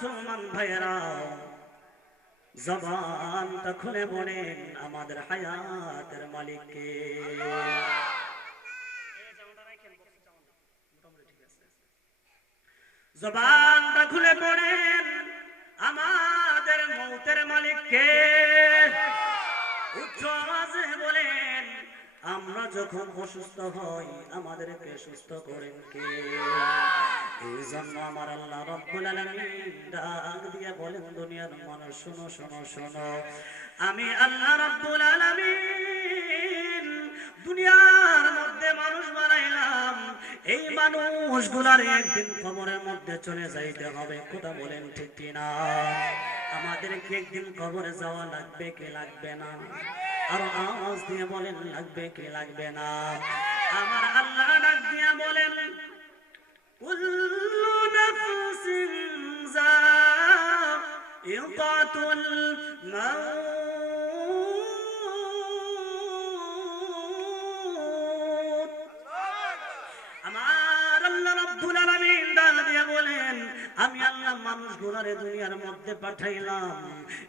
মুসলমান ভাইয়েরা জবানটা খুলে বলেন আমাদের হায়াতের মালিককে। জবানটা খুলে পড়েন আমাদের মৌতের মালিককে। আমরা যখন অসুস্থ হই, আমাদেরকে সুস্থ করেন কে? এই জন্য আমার আল্লাহ রব্বুল আলামিন ডাক দিয়ে বলেন, দুনিয়ার মানুষ, শোনো শোনো শোনো। আমি আল্লাহ রব্বুল আলামিন দুনিয়ার মধ্যে মানুষ বানাইলাম। এই মানুষগুলার একদিন কবরের মধ্যে চলে যাইতে হবে, কথা বলেন ঠিক কিনা? আমাদেরকে একদিন কবরে যাওয়া লাগবে কি লাগবে না? আর আওয়াজ দিয়ে বলেন, লাগবে কি লাগবে না? আমার আল্লাহ ডাক দিয়া বলেন, কুল্লু নাফসিন যায়িকাতুল মাউত। আমি আল্লাহ মানুষগুলারে দুনিয়ার মধ্যে পাঠাইলাম।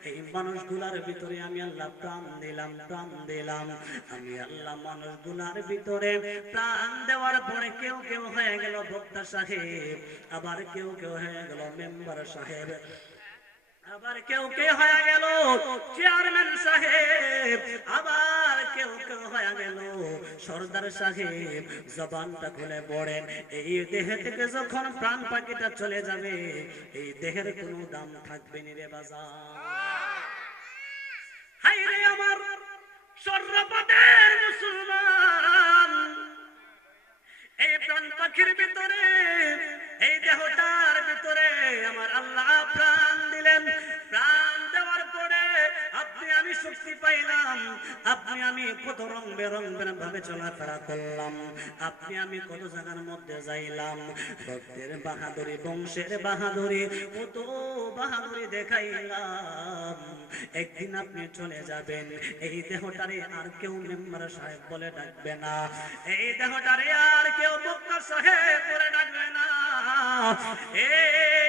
এই মানুষগুলার ভিতরে আমি আল্লাহ প্রাণ দিলাম প্রাণ দিলাম। আমি আল্লাহ মানুষগুলার ভিতরে প্রাণ দেওয়ার পরে কেউ কেউ হয়ে গেল বক্তা সাহেব, আবার কেউ কেউ হয়ে গেল মেম্বার সাহেব। আবার কেউ কেউ হয়ে গেল, চেয়ারম্যান সাহেব। আবার কেউ কেউ হয়ে গেল, সর্দার সাহেব জবানটা খুলে পড়েন। এই দেহে থেকে যখন প্রাণ পাখিটা চলে যাবে, এই দেহের কোনো দাম থাকবে নি রে বাজার। হাই রে আমার সর্বপদের মুসলমান। এই প্রাণ পাখির ভিতরে, এই দেহটার ভিতরে আমার আল্লাহ প্রাণ। প্রাণ দেওয়ার পরে আপনি আমি শক্তি পাইলাম, আপনি আমি কত রং ভাবে চলাফেরা করলাম, আপনি আমি কত জায়গার মধ্যে যাইলাম, ভক্তের বাহাদুরি, বংশের বাহাদুরি, কত বাহাদুরি দেখাইলাম। একদিন আপনি চলে যাবেন, এই দেহটারে আর কেউ মেম্বার সাহেব বলে ডাকবে না, এই দেহটারে আর কেউ বক্তা সাহেব বলে ডাকবে না, এই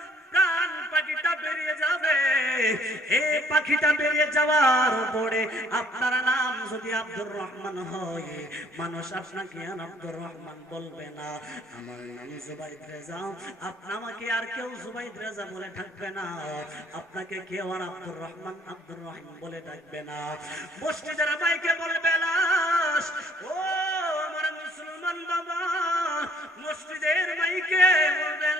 পাখিটা বেরিয়ে যাবে। এই পাখিটা বেরিয়ে যাওয়ার পরে আপনার নাম যদি আব্দুর রহমান হয়, মানুষ আপনাকে আব্দুর রহমান বলবে না। আমার নাম জুবাইদ রেজা। আপনি আমাকে আর কেউ জুবাইদ রেজা বলে ডাকবে না। আপনাকে কেউ আর আব্দুর রহমান, আব্দুর রহিম বলে ডাকবে না। মসজিদের মাইকে বলবে লাশ ও আমার মুসলমান বাবা, মসজিদের মাইকে বলবে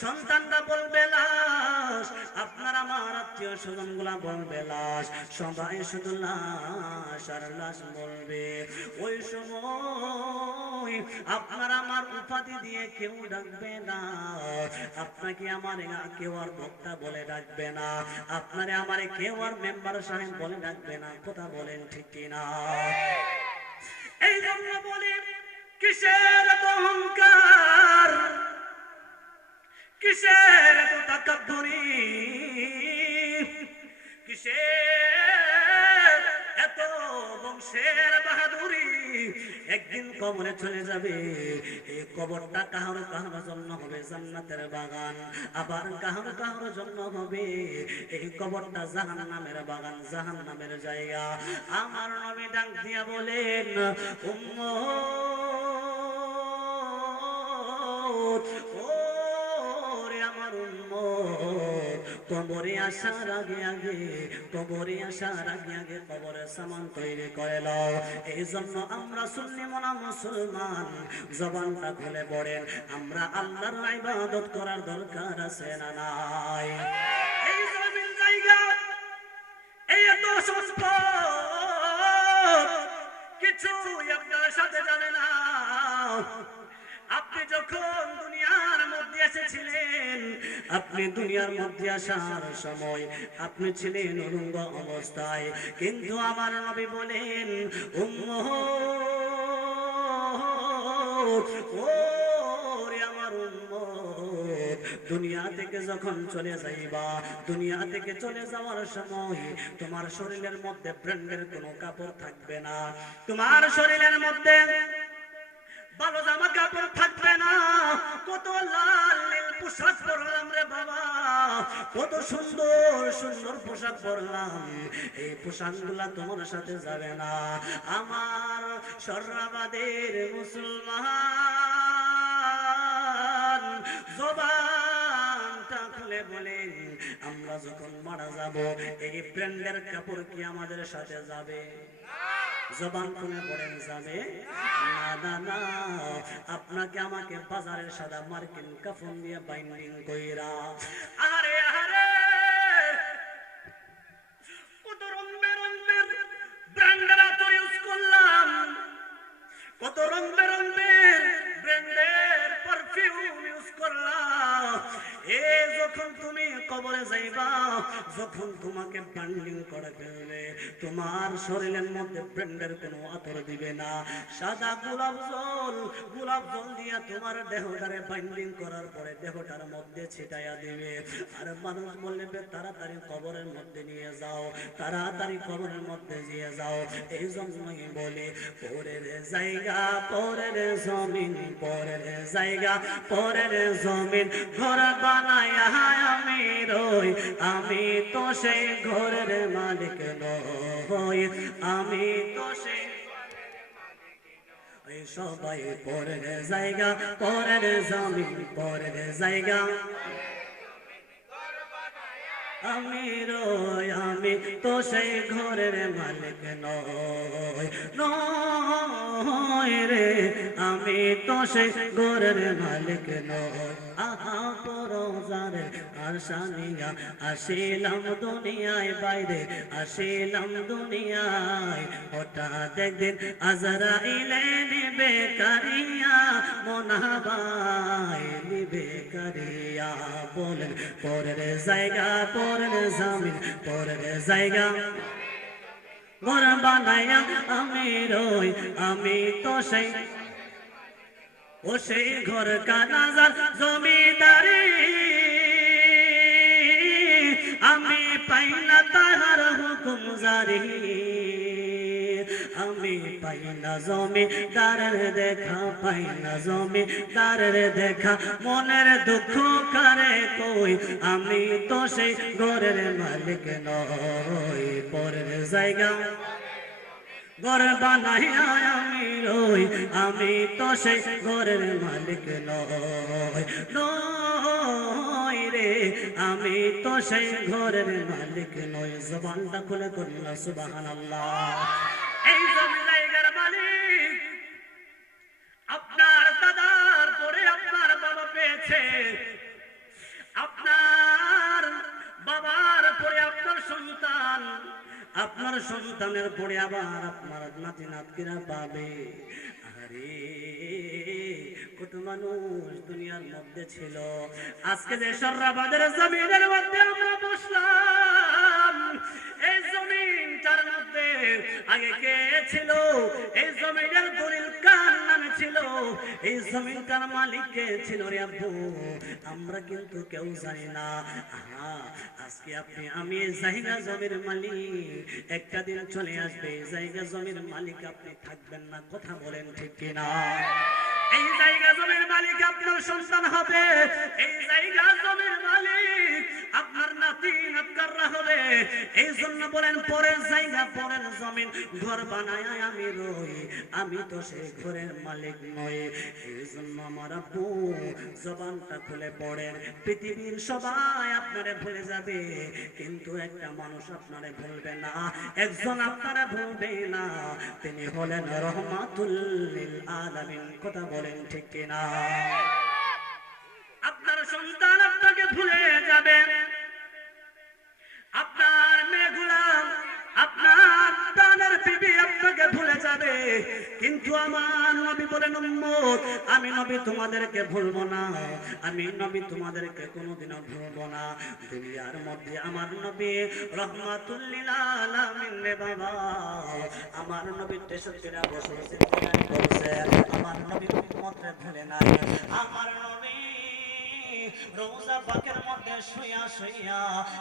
সন্তানরা বলবে লাশ আপনার আমার আত্মীয় স্বজনগুলা বলবে লাশ সবাই শুধু লাশ আর লাশ বলবে। ওই সময় আপনার আমার উপাধি দিয়ে কেউ ডাকবে না আপনাকে আমার কেউ আর বক্তা বলে ডাকবে না আপনারে আমারে কেউ আর মেম্বার সাহেব বলে ডাকবে না কথা বলেন ঠিক কিনা? এই জন্য বলেন কিসের অহংকার? কিসের এত তাকাব্বুরি কিসের এত বংশের বাহাদুরি? একদিন কবরে চলে যাবে। এই কবরটা কাহার কাহার জন্য হবে? জান্নাতের বাগান। আবার কাহার কাহার জন্য হবে? এই কবরটা জাহান নামের বাগান জাহান নামের জায়গা। আমার নবী ডাক দিয়া বলেন, উম্মত ওরে কবরে আসার আগে আগে, কবরে আসার আগে আগে কবরে সামান তৈরি করে লও এই জন্য আমরা সুন্নি মোনা মুসলমান, জবানটা খুলে পড়েন, আমরা আল্লাহর ইবাদত করার দরকার আছে না নাই? আপনার সাথে জানে না আপনি দুনিয়ার মধ্যে আসার সময় আপনি ছিলেন উলঙ্গ অবস্থায়। কিন্তু আমার নবী বলেন দুনিয়া থেকে যখন চলে যাইবা, দুনিয়া থেকে চলে যাওয়ার সময় তোমার শরীরের মধ্যে ব্র্যান্ডের কোনো কাপড় থাকবে না। তোমার শরীরের মধ্যে ভালো জামা কাপড় থাকবে না। কত লাল নীল পোশাক পরলাম রে বাবা। কত সুন্দর সুন্দর পোশাক পরলাম। এই পোশাকগুলা তোমার সাথে যাবে না। আমার সর্রাবাদের মুসলমান। জবানটা খুলে বলেন আমরা যখন মারা যাব, এই ব্র্যান্ডের কাপড় কি আমাদের সাথে যাবে? জবান খুলে পড়েন যাবে? না না না। আপনাকে আমাকে বাজারের সাদা মার্কিন কাফন দিয়ে বাইন্ডিং কইরা। আরে আরে! কত কত করলাম। যখন তুমি কবরে যাইবা, যখন তোমাকে বান্ডিং করে ফেলবে। তোমার শরীরের মধ্যে ব্র্যান্ডের কোনো আতর দিবে না। সাদা গোলাপ জল গোলাপ জল দিয়া তোমার দেহটারে বাইন্ডিং করার পরে দেহটার মধ্যে ছিটাইয়া দিবে। আর মানুষ বললে, বে, তাড়াতাড়ি কবরের মধ্যে নিয়ে যাও, তাড়াতাড়ি কবরের মধ্যে দিয়ে যাও। এই জন্যই বলি, পরের জায়গা, পরের জমিন, পরের জায়গা, পরের জমিন। ঘর বানায় আমি রই, আমি তো ঘরের মালিক নই আমি তো সবাই পরের জায়গা, পরের জমিন, পরের জায়গা। আমি রই, আমি তো সেই ঘরের মালিক নয় রে, আমি তো সেই ঘরের মালিক আহা পরজারে আর আসিলাম দুনিয়ায় বাইরে, আসিলাম দুনিয়ায়। হঠাৎ একদিন আজরা ইলে নিবে কারিয়া। মনাবাই বলেন, পরের জায়গা, পরের জামিন, পরের জায়গা। ঘর বানায়া আমি রই, আমি তো সেই ও সেই ঘর কানাজার জমিদারি। আমি পাই না তাহার হুকুম জারি। আমি পাই না জমিদারের দেখা, পাই না জমিদারের দেখা। মনের দুঃখ করে কই? আমি তো সেই ঘরের মালিক নই, পরের জায়গা। ঘর বানাই আমি রই, আমি তো সেই ঘরের মালিক নই। নই রে, আমি তো সেই ঘরের মালিক নই। জবানটা খুলে করলা সুবাহান এই জমি জায়গার মালিক, আপনার দাদার পরে আপনার বাবা পেয়েছে। আপনার সন্তানের পরে আবার আপনার নাতি নাতকিরা পাবে। আরে, কত মানুষ দুনিয়ার মধ্যে ছিল। আজকে যে সর্রাবাদের জমিনের মধ্যে আমরা বসলাম, এই জমিনটার মধ্যে আগে কে ছিল? এই জমিনের দলিল ছিল, এই জমিনটার মালিক ছিল রে আব্বু? আমরা কিন্তু কেউ জানি না। আজকে আপনি, আমি জায়গা জমির মালিক। একটা দিন চলে আসবে জায়গা জমির মালিক আপনি থাকবেন না, কথা বলেন ঠিক কিনা? এই জায়গা জমির মালিক আপনার সন্তান হবে। এই জায়গা জমির মালিক আপনার নাতি নাতকাররা হবে। এই জন্য বলেন, পরের জায়গা, পরের জমিন ঘর বানায় আমি রই। আমি তো সেই ঘরের মালিক নই। এই জন্য আমার আব্বু জবানটা খুলে পড়েন। পৃথিবীর সবাই আপনারে ভুলে যাবে, কিন্তু একটা মানুষ আপনারে ভুলবে না। একজন আপনারা ভুলবে না। তিনি হলেন রহমাতুল্লিল আলামিন। কথা ঠিক কিনা? আপনার সন্তান আপনাকে ভুলে যাবে। আপনার মেয়ে গুলাম আপনার দানের বিবি যাবে। কিন্তু আমার নবী বলেন, উম্মত, আমি নবী তোমাদেরকে ভুলবো না। আমি নবী তোমাদেরকে কোনোদিনও ভুলবো না। দুনিয়ার মধ্যে আমার নবী রহমাতুল্লিল বাবা। আমার নবী তেষট্টিরা বছর জিন্দেগানি করছে। আমার নবী উম্মতরে ভুলে নাই। আমার নবী রোজা পাকের মধ্যে শুইয়া শুইয়া,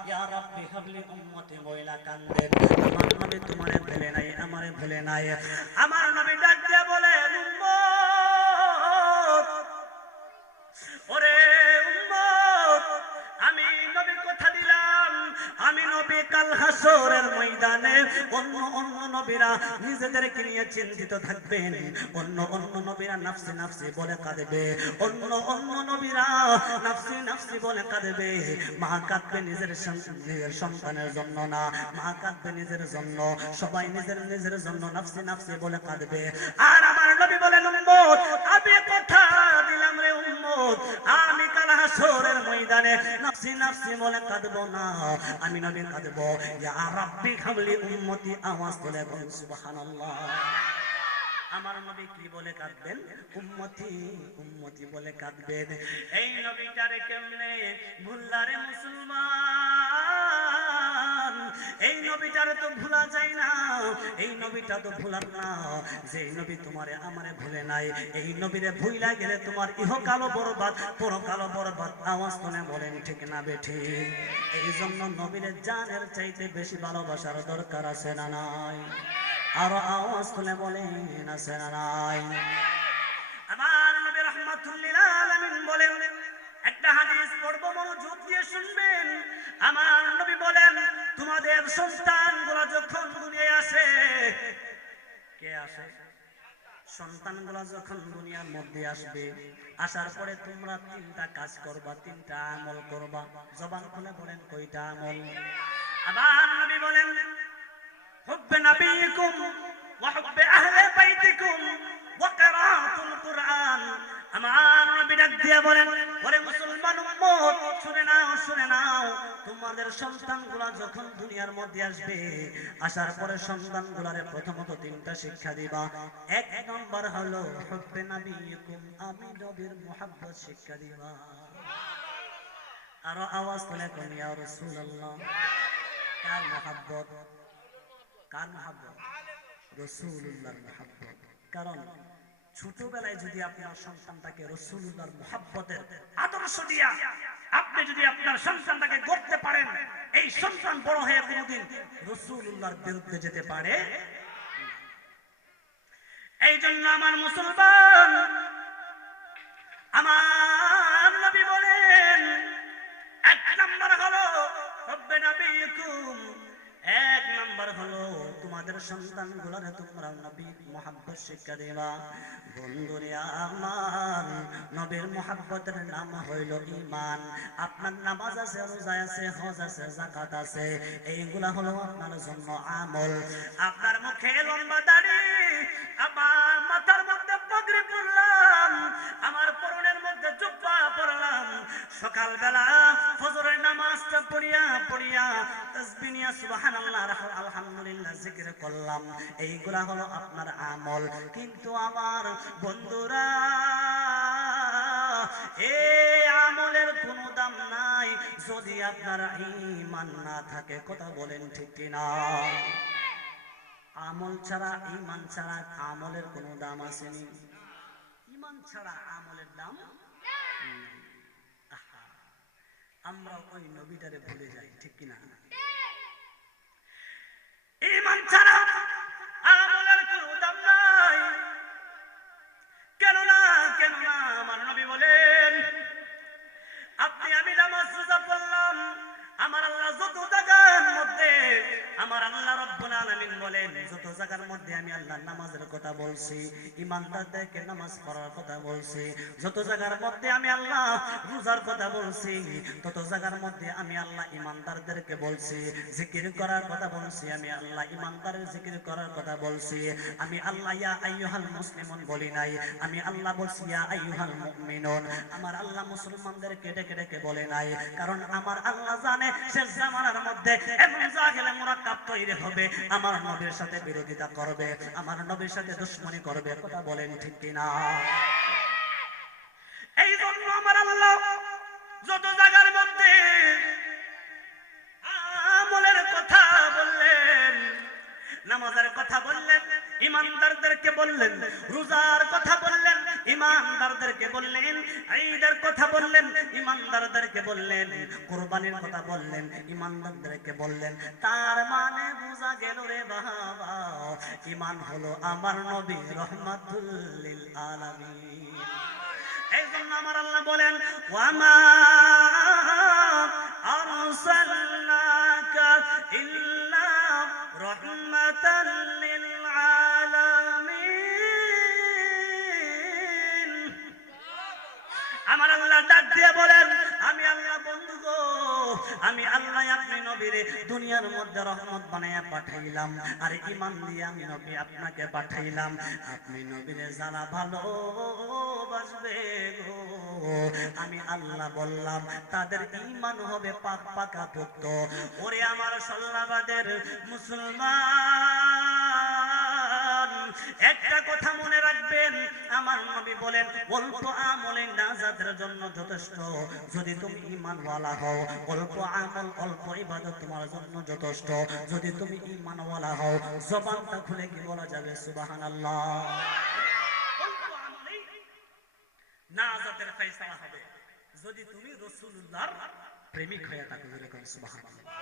ইয়া রাব্বি হাবলি উম্মতে মহিলা কান্দে, আমার নবী তোমারে ভুলে নাই, আমারে ভুলে নাই, আমার নবীরা নিজেদেরকে নিয়ে চিন্তিত থাকবেন। অন্য অন্য নবীরা নাফসি নাফসি বলে কাঁদবে। অন্য অন্য নবীরা নাফসি নাফসি বলে কাঁদবে। মা কাঁদবে নিজের নিজের সন্তানের জন্য না, মা কাঁদবে নিজের জন্য। সবাই নিজের নিজের জন্য নাফসি নাফসি বলে কাঁদবে। আর আমার নবী বলেন উম্মত, আমি কথা দিলাম রে উম্মত কাল হাসরের ময়দানে নাফসি নাফসি বলে কাঁদবো না। আমি নবী কাঁদবো। ইয়া রাব্বি উম্মতি, আওয়াজ তুলে সুবহানাল্লাহ। আমার নবী কি বলে কাঁদবেন? উম্মতি উম্মতি বলে কাঁদবেন। এই নবীটারে কেমনে ভুল্লারে মুসলমান? এই নবীটারে তো ভুলা যায় না। এই নবীটা তো ভুলার না। যে নবী তোমারে আমারে ভুলে নাই, এই নবীরে ভুইলা গেলে তোমার ইহকালো বরবাদ পরকালো বরবাদ, আওয়াজ তুলে বলেন, ঠিক না বেঠি? এই জন্য নবীরে জানের চাইতে বেশি ভালোবাসার দরকার আছে না নাই? আর আওয়াজ তুলে বলেন, আছে না নাই? আমার নবী রহমাতুল্লিল আলামিন বলেন, একটা হাদিস পড়ব, মনোযোগ দিয়ে শুনবেন। আমার নবী বলেন, তোমাদের সন্তানগুলো যখন দুনিয়ায় আসে, কে আসে? সন্তানগুলো যখন দুনিয়ার মধ্যে আসবে, আসার পরে তোমরা তিনটা কাজ করবা, তিনটা আমল করবা। জবান খুলে বলেন, কয়টা আমল? আবার নবী বলেন حب نبيكم وحب أهل بيتكم وقراءة القرآن আমার নবী ডাক দিয়ে বলেন ওরে মুসলমান উম্মত শুনে নাও শুনে নাও তোমাদের সন্তানগুলা যখন দুনিয়ার মধ্যে আসবে আসার পরে সন্তানগুলারে প্রথমত তিনটা শিক্ষা দিবা এক নম্বর হলো হুব্বে নবীকুম আমি নবীর মুহাব্বত শিক্ষা দিবা আরো আওয়াজ তুলে কোন ইয়া রাসূলুল্লাহ কার মুহাব্বত কার মহাব্বত? রসুল্লাহর মহাব্বত। কারণ ছোটবেলায় যদি আপনার সন্তানটাকে রসুল্লাহর মহাব্বতের আদর্শ দিয়া আপনি যদি আপনার সন্তানটাকে গড়তে পারেন, এই সন্তান বড় হয়ে কোনোদিন রসুল্লাহর বিরুদ্ধে যেতে পারে এই জন্য আমার মুসলমান, আমার নবী বলেন, এক নম্বর হলো নবীকুম এক নাম্বার হলো, তোমাদের সন্তান গুলারে তোমরা নবী মোহাব্বত শিক্ষা দেবা। বন্ধুরে আমার, নবীর মোহাব্বতের নাম হইল ইমান আপনার নামাজ আছে, রোজা আছে, হজ আছে জাকাত আছে, এইগুলা হলো আপনার জন্য আমল। আপনার মুখে লম্বা দাড়ি আমার মাথার মধ্যে পাগড়ি পরলাম আমার পরনের মধ্যে পরলাম সকালবেলা ফজরের নামাজটা পড়িয়া পড়িয়া সুবহানাল্লাহ আলহামদুলিল্লাহ জিকির করলাম। এইগুলা হলো আপনার আমল। কিন্তু আমার বন্ধুরা এই আমলের কোনো দাম নাই। যদি আপনার ঈমান না থাকে, কথা বলেন ঠিক কিনা? আমল ছাড়া ইমান ছাড়া আমলের কোনো দাম আসেনি। ছাড়া আমলের দাম? আমরা ওই নবীটারে ভুলে যাই ঠিক কিনা? জায়গার মধ্যে আমি আল্লাহ নামাজের কথা বলছি ইমানদারদেরকে নামাজ পড়ার কথা বলছি, যত জায়গার মধ্যে আমি আল্লাহ রোজার কথা বলছি, তত জায়গার মধ্যে আমি আল্লাহ ইমানদারদেরকে বলছি, জিকির করার কথা বলছি, আমি আল্লাহ ইমানদারের জিকির করার কথা বলছি। আমি আল্লাহ, ইয়া আইয়ুহাল মুসলিমুন বলি নাই, আমি আল্লাহ বলছি, ইয়া আইয়ুহাল মুমিনুন। আমার আল্লাহ মুসলমানদেরকে ডেকে ডেকে বলে নাই, কারণ আমার আল্লাহ জানে শেষ জামানার মধ্যে এমন জাহেলে মুরাক্কাব তৈরি হবে, আমার নবীর সাথে বিরোধ বিরোধিতা করবে, আমার নবীর সাথে দুশ্মনী করবে কথা বলেন ঠিক কিনা? এই জন্য আমার আল্লাহ যত জায়গার মধ্যে আমলের কথা বললেন, নামাজের কথা বললেন, ইমানদারদেরকে বললেন, রোজার কথা বললেন ইমানদারদেরকে বললেন, ঈদের কথা বললেন, ইমানদারদেরকে বললেন, কোরবানির কথা বললেন, ইমানদারদেরকে বললেন, তার মানে বোঝা গেল রে বাবা ইমান হলো আমার নবী রহমাতুল্লিল আলামিন। এই আমার আল্লাহ বলেন ওয়ামা আরসালনাকা দিয়ে বলেন, আমি আল্লাহ বন্ধু গো, আমি আল্লাহ আপনি নবীরে দুনিয়ার মধ্যে রহমত বানাইয়া পাঠাইলাম। আর ইমান দিয়ে আমি নবী আপনাকে পাঠাইলাম। আপনি নবীরে যারা ভালো বাসবে গো, আমি আল্লাহ বললাম, তাদের ইমান হবে পাক পাকা পুক্ত ওরে আমার সল্লাবাদের মুসলমান একটা কথা মনে রাখবেন, আমার নবী বলেন, অল্প আমলে নাজাতের জন্য যথেষ্ট। যদি তুমি ইমানওয়ালা হও, অল্প আমল, অল্প ইবাদত তোমার জন্য যথেষ্ট। যদি তুমি ইমানওয়ালা হও, জবানটা খুলে কি বলা যাবে? যেরকম সুবহানাল্লাহ।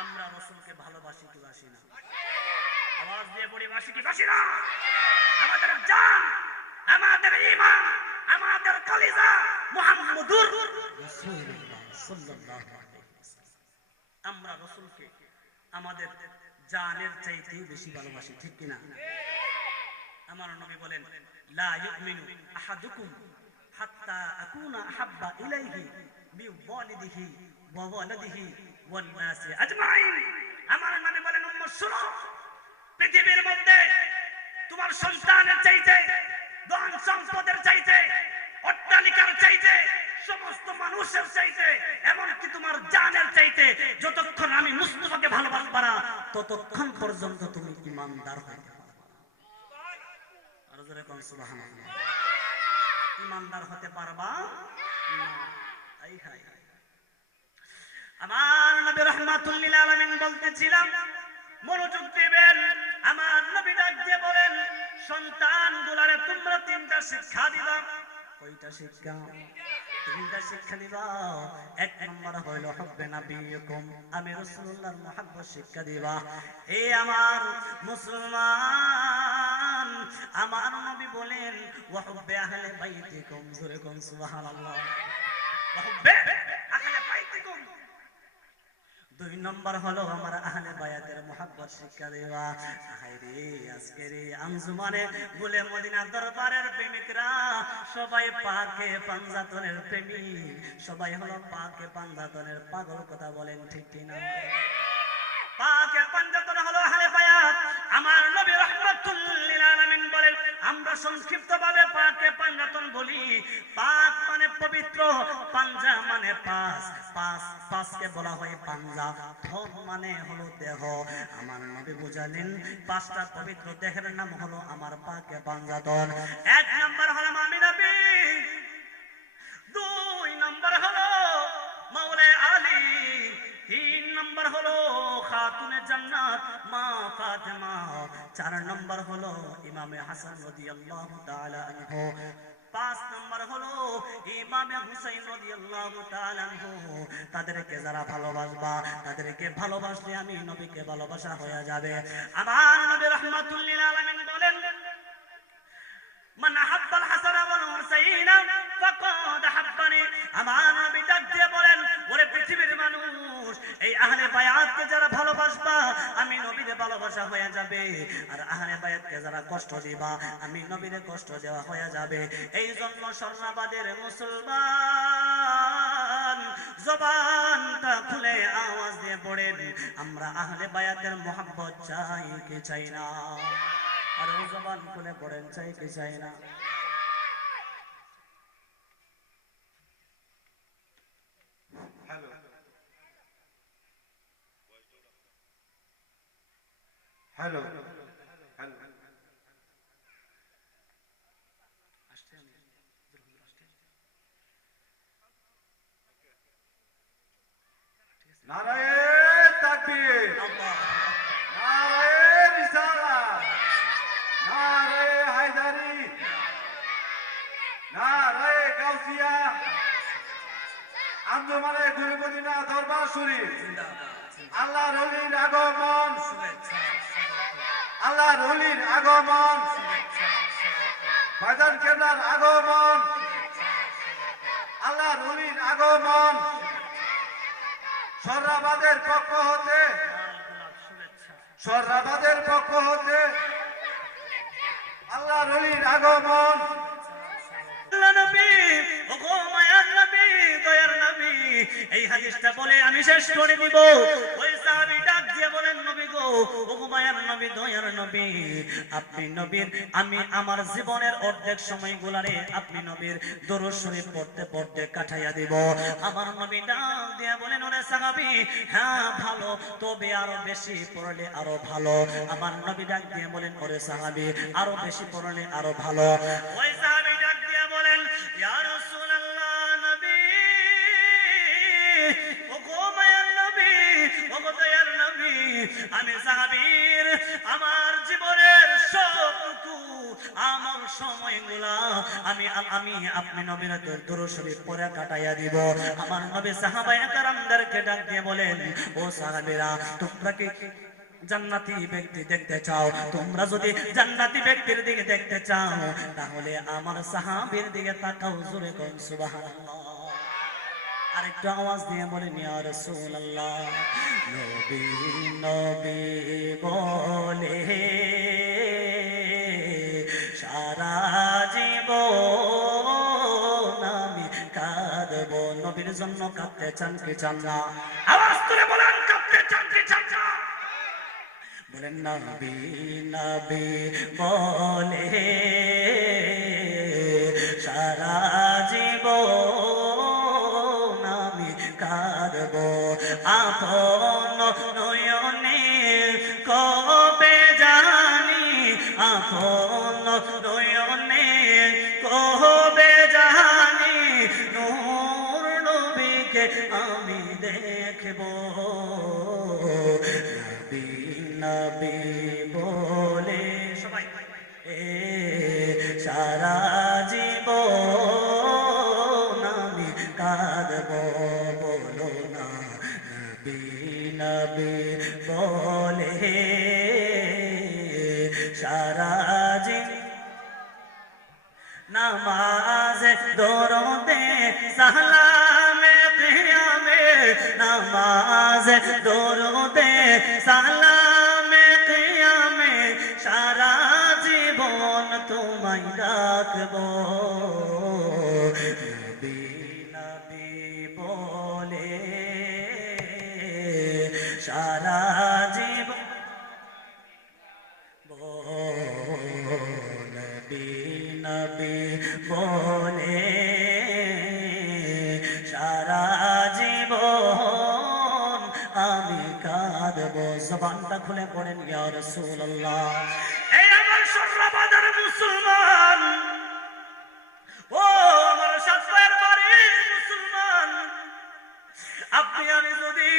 আমরা রাসূলকে ভালোবাসি কি বাসি না? আওয়াজ দিয়ে পড়ি বাসি কি বাসি না আমাদের জান, আমাদের ঈমান, আমাদের কলিজা মুহাম্মদুর আমরা রাসূলকে আমাদের জানের চাইতে বেশি ভালোবাসি, ঠিক কিনা? আমার নবী বলেন, লা ইউমিনু আহাদুকুম হাত্তা আকুনা আহাব্বা ইলাইহি ওয়া ওয়ালাদিহি ওয়ান নাসি আজমাইন। আমার নবী বলেন, উম্মত, শুনো। পৃথিবীর মধ্যে তোমার সন্তানের চাইতে, ধন সম্পদের চাইতে, অট্টালিকার চাইতে, সমস্ত মানুষের চাইতে, এমনকি তোমার জানের চাইতে, যতক্ষণ আমি মুস্তফাকে ভালোবাসবা ততক্ষণ পর্যন্ত তুমি ইমানদার হইতে ইমানদার হতে পারবা। আমার নবী রহমাতুল্লিল আলামিন বলতেছিলাম, মনোযোগ দিবেন। আমার নবী ডাক দিয়ে বলেন সন্তান গুলারে তোমরা তিনটা শিক্ষা দিবা। কয়টা শিক্ষা? তিনটা শিক্ষা দিবা। এক নম্বর হইল হব্বে নাবিয়কুম আমি রাসূলুল্লাহর মুহাব্বত শিক্ষা দিবা। এই আমার মুসলমান আমার নবী বলেন ওয়া হুব্বে আহলে বাইতিকুম। জোরে কোন সুবহানাল্লাহ। ওয়া হুব্বে আহলে বাইতিকুম দুই নম্বর হলো আমার আহলে বায়াতের মোহাব্বত, শিক্ষা দেওয়া। হায়রে আজকের এই আঞ্জুমানে গুলে মদিনা দরবারের প্রেমিকরা, সবাই পাকে পাঞ্জাতনের প্রেমিক। সবাই হলো পাকে পাঞ্জাতনের পাগল কথা বলেন ঠিক কিনা? পাকে পাঞ্জাতন বলি, পাক মানে পবিত্র, পাঞ্জা মানে পাঁচ পাঁচ পাঁচকে বলা হয় পাঞ্জা। ধন মানে হলো দেহ। আমার নবী বুঝালেন, পাঁচটা পবিত্র দেহের নাম হলো আমার পাকে পাঞ্জাতন। এক নাম্বার হলাম আমি নবী। দুই নম্বর হলো মাওলা আলী। তিন নম্বর হলো খাতুনে জান্নাত, মা ফাতেমা। চার নম্বর হলো ইমামে হাসান রাদিয়াল্লাহু তাআলা আনহু। পাঁচ নম্বর হলো ইমামে হুসাইন রাদিয়াল্লাহু তাআলা আনহু। তাদেরকে যারা ভালোবাসবা, তাদেরকে ভালোবাসলে আমি নবীকে ভালোবাসা হয়ে যাবে। আমার নবী রাহমাতুল লিল আলামিন বলেন, মান আহাব্বাল হাসান ওয়াল হুসাইন ফাকাদ আহাব্বানি। আমার নবী ডাক বলেন, ওরে পৃথিবীর এই আহলে বায়াতকে যারা ভালোবাসবা, আমি নবীরে ভালোবাসা হয়ে যাবে। আর আহলে বায়াতকে যারা কষ্ট দিবা, আমি নবীরে কষ্ট দেওয়া হয়ে যাবে। এই জন্য স্বর্ণাবাদের মুসলমান, জবানটা খুলে আওয়াজ দিয়ে পড়েন, আমরা আহলে বায়াতের মোহাব্বত চাই কি চাই না? আর জবান খুলে পড়েন, চাই কি চাই না? હેલો সর্রাবাদের পক্ষ হতে আল্লাহ রলির আগমন এই হাদিসটা বলে আমি শেষ করে দিব ওই সাহাবী ডাক দিয়ে বলেন, নবী গো ওগো মায়ার নবী, দয়ার নবী, আপনি নবীর, আমি আমার জীবনের অর্ধেক সময়গুলারে আপনি নবীর দরুদ শরীফ পড়তে পড়তে কাটাইয়া দিব। আমার নবী ডাক দিয়ে বলেন, ওরে সাহাবী হ্যাঁ ভালো, তবে আরও বেশি পড়লে আরও ভালো। আমার নবী ডাক দিয়ে বলেন, ওরে সাহাবী, আরও বেশি পড়লে আরও ভালো। ওই সাহাবী আমি সাহাবীর, আমার জীবনের সবটুকু আমার সময়গুলা আমি আমি আপনি নবীর দরুদ শরীফ পড়ে কাটাইয়া দিব। আমার নবী সাহাবায়ে কেরামদেরকে ডাক দিয়ে বলেন, ও সাহাবীরা, তোমরা কি জান্নাতি ব্যক্তি দেখতে চাও? তোমরা যদি জান্নাতি ব্যক্তির দিকে দেখতে চাও, তাহলে আমার সাহাবীর দিকে তাকাও জোরে কোন, সুবহানাল্লাহ। আরেকটু আওয়াজ দিয়ে বলেন, ইয়া রাসূলুল্লাহ। নবী নবী বলে, সারা জীবন আমি কাঁদব। নবীর জন্য কাঁদতে চান কি চান না? আওয়াজ তুলে বলেন, কাঁদতে চান কি চান না? বলেন, নবী নবী বলে, সারা দরদে সালামে কিয়ামে সারা জীবন তোমায় রাখব খুলে পড়েন এই আমার মুসলমান। ও, আমার বাড়ির মুসলমান। আপনি আমি যদি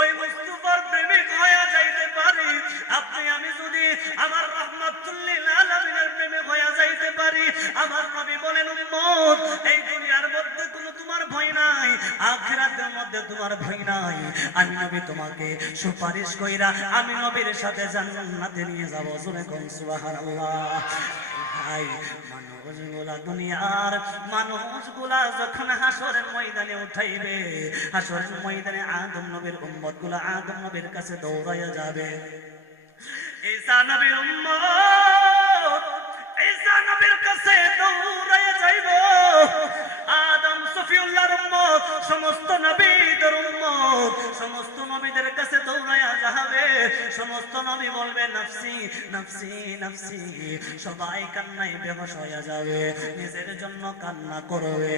ওই মুস্তফার প্রেমিক হয়ে যাইতে পারি, আপনি আমি যদি আমার রহমাতুল্লিল আলামিনের প্রেমিক হয়ে যাইতে পারি, আমার নবী বলেন, উম্মত, এই নাই, আখিরাতের মধ্যে তোমার ভয় নাই। আমি নবী তোমাকে সুপারিশ কইরা আমি নবীর সাথে জান্নাতে নিয়ে যাব। জোরে কোন, সুবহানাল্লাহ। ভাই, মানুষগুলা দুনিয়ার মানুষগুলা যখন হাসরের ময়দানে উঠাইবে, হাসরের ময়দানে আদম নবীর উম্মতগুলা আদম নবীর কাছে দৌড়াইয়া যাবে। ঈসা নবীর উম্মত সমস্ত নবীদের উম্মত, সমস্ত নবীদের কাছে দৌড়াইয়া যাবে সমস্ত নবী বলবে, নাফসি নাফসি নাফসি। সবাই কান্নায় বেহস হয়ে যাবে, নিজের জন্য কান্না করবে।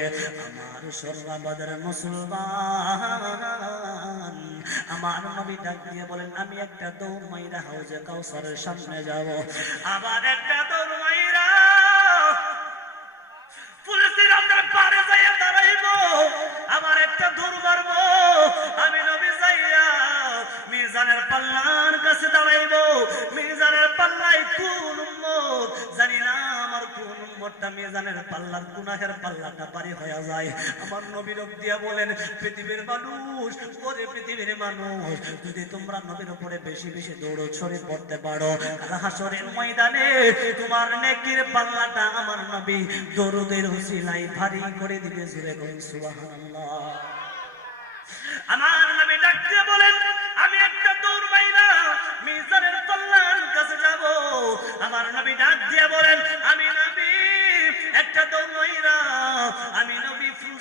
আমার সর্বাবাদের মুসলমান। আমার নবী ডাক দিয়ে বলেন, আমি একটা দৌড় মাইরা হাউজে কাউসারের সামনে যাব। আবার একটা দৌড় মাইরা পৃথিবীর মানুষ, ওরে পৃথিবীর মানুষ, যদি তোমরা নবীর উপরে বেশি বেশি দৌড় ছড়ে পড়তে পারো হাসরের ময়দানে তোমার নেকির পাল্লাটা আমার নবী দরুদের হুসিলাই ভারী করে দিবে জুড়ে সুবহানাল্লাহ। আমার নবী ডাকতে বলেন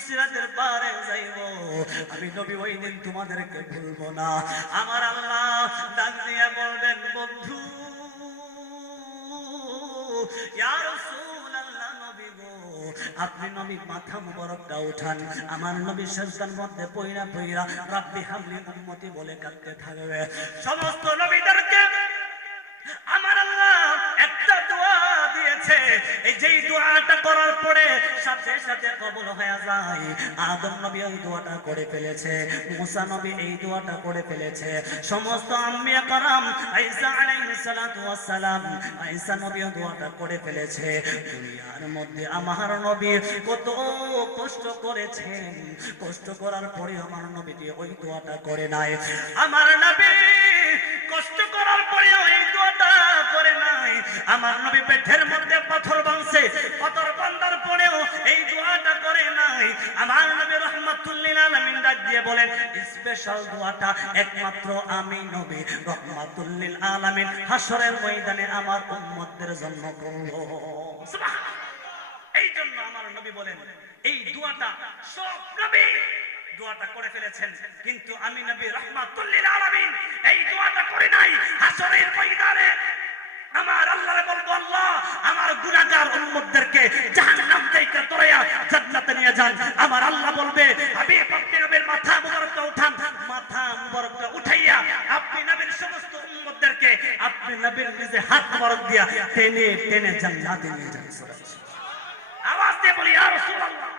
নবী ফুলসিরাতের পারে যাইব। আমি নবী, ওই দিন তোমাদেরকে ভুলবো না। আমার আল্লাহ ডাক বলবেন, বন্ধু, ইয়া আপনি নবী মাথা মুবারকটা উঠান। আমার নবী সাজদার মধ্যে পইরা পইরা রাব্বি হামলি উম্মতি বলে কাঁদতে থাকবে। সমস্ত নবীদেরকে দিয়েছে এই যেই দোয়াটা করার পরে সাথে সাথে কবুল হয়ে যায়। আদম নবী ওই দোয়াটা করে ফেলেছে, মুসা নবী এই দোয়াটা করে ফেলেছে। সমস্ত আম্বিয়া কারাম ঈসা আলাইহিস সালাতু ওয়াস সালাম ঈসা নবী ওই দোয়াটা করে ফেলেছে। দুনিয়ার মধ্যে আমার নবী কত কষ্ট করেছেন। কষ্ট করার পরে আমার নবী দিয়ে ওই দোয়াটা করে নাই। আমার নবী কষ্ট করার করে নাই আমার নবী পেটের মধ্যে পাথর বাঁধছে পাথর বাঁধার পরেও এই দোয়াটা করে নাই। আমার নবী রহমাতুল্লিল আলামিন ডাক দিয়ে বলেন, স্পেশাল দোয়াটা একমাত্র আমি নবী রহমাতুল্লিল আলামিন হাসরের ময়দানে আমার উম্মতদের জন্য করব এই জন্য আমার নবী বলেন, এই দোয়াটা সব নবী দোয়াটা করে ফেলেছেন, কিন্তু আমি নবী রহমাতুল্লিল আলামিন এই দোয়াটা করে নাই হাসরের ময়দানে আমার আল্লাহরে বলব, আল্লাহ, আমার গুনাহগার উম্মতদেরকে জাহান্নাম থেকে তোরায়া জান্নাতে নিয়ে যান। আমার আল্লাহ বলবে, হাবিব, আপনি নবীর মাথা মুবারক উঠান। মাথা মুবারক উঠাইয়া আপনি নবীর সমস্ত উম্মতদেরকে, আপনি নবীর নিজে হাত মুবারক দিয়া টেনে টেনে জান্নাতে নিয়ে যান। আওয়াজ দিয়ে বলি, ইয়া রাসূলুল্লাহ